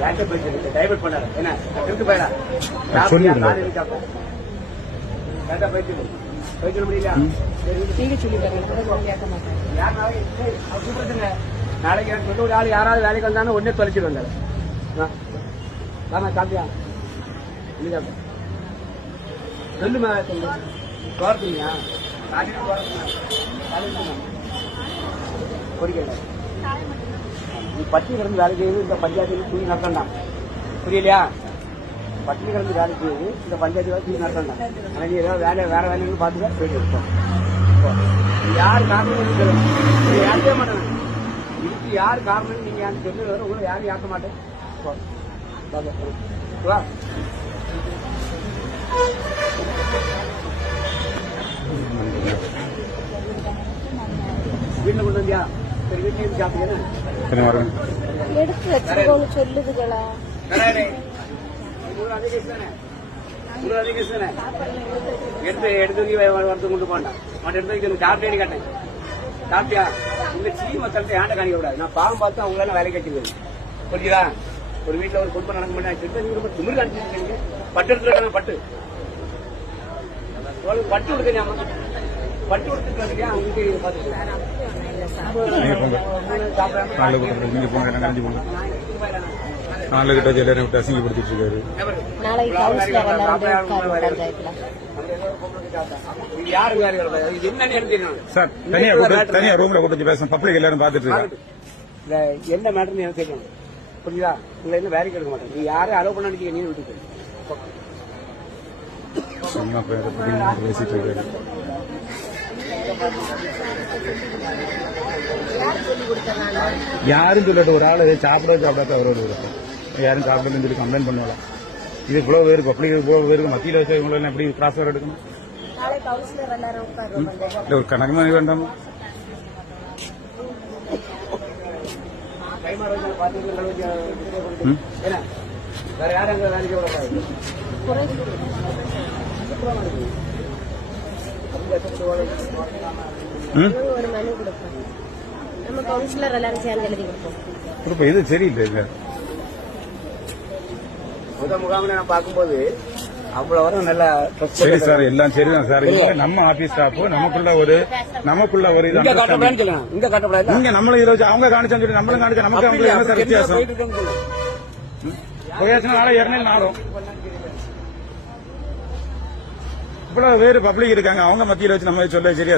யார்கிட்ட போயிட்டு டைவர்ட் பண்ணாரு என்ன திருட்டு போயிடா சொல்லிடுங்க. கரெக்டா போயிட்டு போயிட்டு முடியல நீங்க சொல்லி பாருங்க கேட்க மாட்டேன் நாளைக்கு எனக்கு சொந்த ஒரு ஆள் யாராவது வேலைக்கு வந்தாலும் உடனே தொலைச்சிட்டு வந்தாரு ஆ. வாமா சாப்பிட்டியா இல்லை சொல்லுமா சொல்லு போறதுங்கயா நீ பட்டி கிடந்து வேலை செய்யுது இந்த பஞ்சாயத்துல தூய் நடத்தண்டாம் புரியலையா? பட்டி கிடந்து வேலை செய்யுது இந்த பஞ்சாயத்து தூய் நடத்தண்டாம் ஆனா நீ ஏதாவது வேலை வேற வேலைன்னு பார்த்துக்க போயிட்டு இருக்கோம் யார் காரணம் யார்த்தே மாட்டேன். இதுக்கு யார் காரணம் நீங்க யாரும் சொல்லி வர உங்களை யாரும் யாக்க மாட்டேன்? போ. வா, வீட்டுல கொண்டு வந்தியா சரி வீட்டுல இருந்து சாப்பிட்டீங்கன்னா எடுத்து வச்சிருக்கோம்னு சொல்லுதுகளா? எடுத்து வரத்து கொண்டு போண்டாம் அவன் எடுத்து வைக்க டாக்டரே கேட்டேன் டாக்டரியா இந்த சீ மத்தத்தை ஏன்டா காணிக்க கூடாது நான் பாவம் பார்த்து அவங்களால வேலை கட்டிடுவேன் புரியுதா ஒரு வீட்டுல ஒரு குடும்பம் நடக்க மாட்டேன் நீங்க ரொம்ப திமிரு காணிச்சிருக்கீங்க பட்டு எடுத்துருக்காங்க பட்டு பட்டு கொடுக்க ஞாபகம் பட்டு நீங்க போங்க. போங்க. நாலு கிட்ட எல்லாரும் விட்டு அசிங்கப்படுத்திட்டு இருக்காரு. சார் தனியா கூட்டு தனியா ரூம்ல கூட்டு வச்சு பேசணும். பப்ளிக் எல்லாரும் பாத்துட்டு இருக்காங்க இல்ல என்ன மேட்டர்னு எனக்கு தெரியும். புரியுதா? இல்ல என்ன வேலைக்கு எடுக்க மாட்டேன். நீ யாரும் அலோவ் பண்ண நினைக்க நீ விட்டு போயிரு. சும்மா போய் அதை பத்தி பேசிட்டு இருக்காரு. யாரும் சொல்லட்டும் ஒரு ஆளு சாப்பிட சாப்பிடாத அவரோட இருக்கும் யாரும் சாப்பிடலன்னு சொல்லி கம்ப்ளைண்ட் பண்ணுவாங்க இது இவ்வளவு பேர் பப்ளிக் இவ்வளவு பேருக்கு மத்தியில் வச்ச இவங்களை எப்படி கிராஸ் வர எடுக்கணும்? இல்ல ஒரு கணக்கு மாதிரி வேண்டாமா? வேற யாரும் வேலைக்கு ஒரு மனு கொடுப்போம் நம்ம கவுன்சிலர் எல்லாரும் சேர்ந்து எழுதி கொடுப்போம் கொடுப்ப இது சரியில்லை இல்ல முதல் முகாமில் நான் பார்க்கும்போது அவ்வளவு வரும் நல்ல சரி சார் எல்லாம் சரிதான் சார். இங்க நம்ம ஆபீஸ் ஸ்டாஃப் நமக்குள்ள ஒரு நமக்குள்ள ஒரு இது இங்க கட்டப்படாது இங்க நம்மள இதை வச்சு அவங்க காணிச்சான்னு சொல்லி நம்மளும் காணிச்சா நமக்கு அவங்களுக்கு என்ன சார் வித்தியாசம்? போயாச்சுன்னா நாளை இரநேல் நாளும். இவ்வளவு பேர் பப்ளிக் இருக்காங்க. அவங்க மத்தியில வச்சு நம்ம சொல்ல சரியா